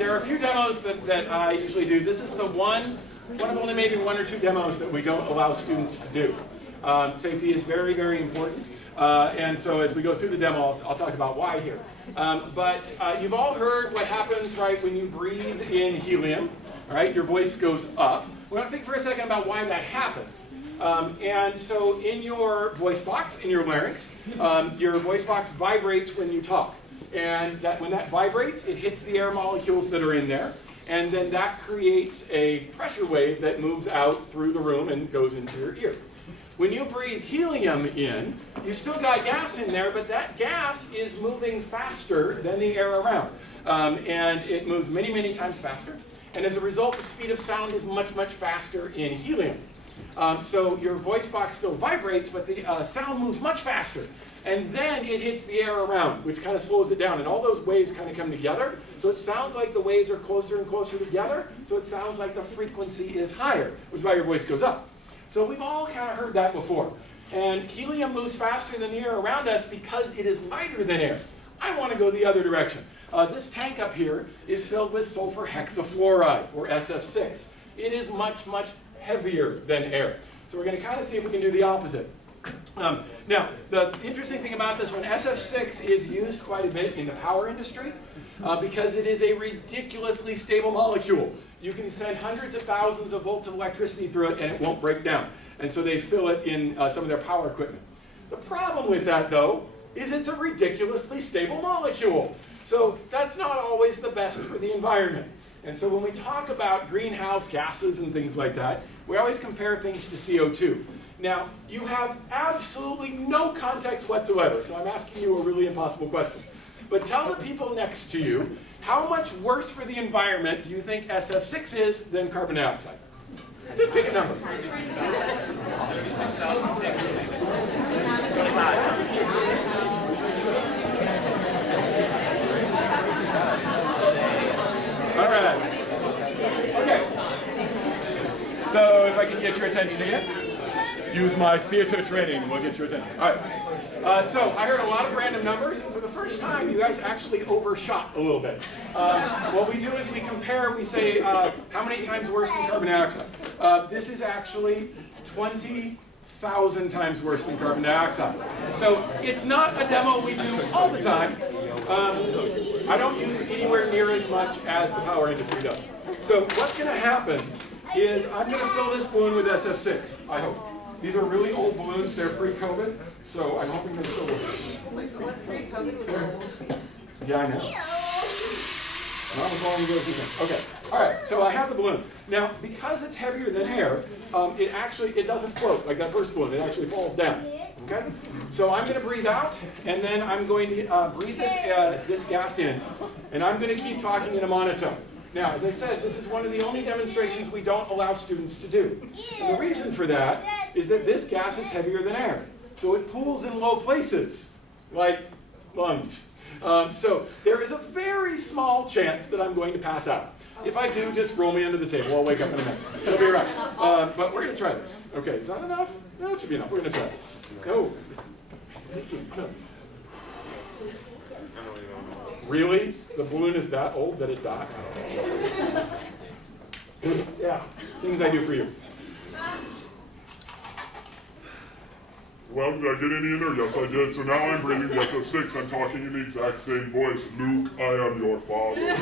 there are a few demos that I usually do. This is the one of only maybe one or two demos that we don't allow students to do. Safety is very, very important. And so as we go through the demo, I'll talk about why here. But you've all heard what happens, right, when you breathe in helium, right? Your voice goes up. We're going to think for a second about why that happens. And so in your voice box, in your larynx, your voice box vibrates when you talk. And when that vibrates, it hits the air molecules that are in there. And then that creates a pressure wave that moves out through the room and goes into your ear. When you breathe helium in, you still got gas in there, but that gas is moving faster than the air around. And it moves many, many times faster. And as a result, the speed of sound is much, much faster in helium. So your voice box still vibrates, but the sound moves much faster. And then it hits the air around, which kind of slows it down. And all those waves kind of come together. So it sounds like the waves are closer and closer together. So it sounds like the frequency is higher, which is why your voice goes up. So we've all kind of heard that before. And helium moves faster than the air around us because it is lighter than air. I want to go the other direction. This tank up here is filled with sulfur hexafluoride, or SF6. It is much, much heavier than air. So we're going to kind of see if we can do the opposite. Now, the interesting thing about this one, SF6 is used quite a bit in the power industry because it is a ridiculously stable molecule. You can send hundreds of thousands of volts of electricity through it and it won't break down. And so they fill it in some of their power equipment. The problem with that, though, is it's a ridiculously stable molecule. So that's not always the best for the environment. And so when we talk about greenhouse gases and things like that, we always compare things to CO2. Now, you have absolutely no context whatsoever, so I'm asking you a really impossible question. But tell the people next to you, how much worse for the environment do you think SF6 is than carbon dioxide? Just pick a number. All right. Okay. So if I can get your attention again. Use my theater training, we'll get your attention. All right. So I heard a lot of random numbers, and for the first time, you guys actually overshot a little bit. What we do is we compare, we say, how many times worse than carbon dioxide? This is actually 20,000 times worse than carbon dioxide. So it's not a demo we do all the time. I don't use it anywhere near as much as the power industry does. So what's going to happen is I'm going to fill this balloon with SF6, I hope. These are really old balloons. They're pre-COVID, so I'm hoping they're still working. Pre-COVID was old. Yeah, I know. Not as long ago as you think. Okay. All right. So I have the balloon. Now, because it's heavier than air, it doesn't float like that first balloon. It actually falls down. Okay. So I'm going to breathe out, and then I'm going to breathe this gas in, and I'm going to keep talking in a monotone. Now, as I said, this is one of the only demonstrations we don't allow students to do. And the reason for that is that this gas is heavier than air. So it pools in low places, like lungs. So there is a very small chance that I'm going to pass out. If I do, just roll me under the table. I'll wake up in a minute. It'll be all right. But we're going to try this. Okay, is that enough? No, it should be enough. We're going to try it. Go. No. Really? The balloon is that old that it died? Yeah, things I do for you. Well, did I get any in there? Yes, I did. So now I'm breathing the SF6. I'm talking in the exact same voice. Luke, I am your father.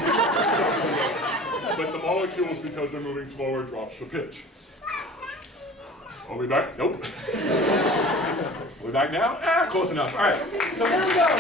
But the molecules, because they're moving slower, drops the pitch. Are we back? Nope. Are we back now? Close enough. All right. So here we go.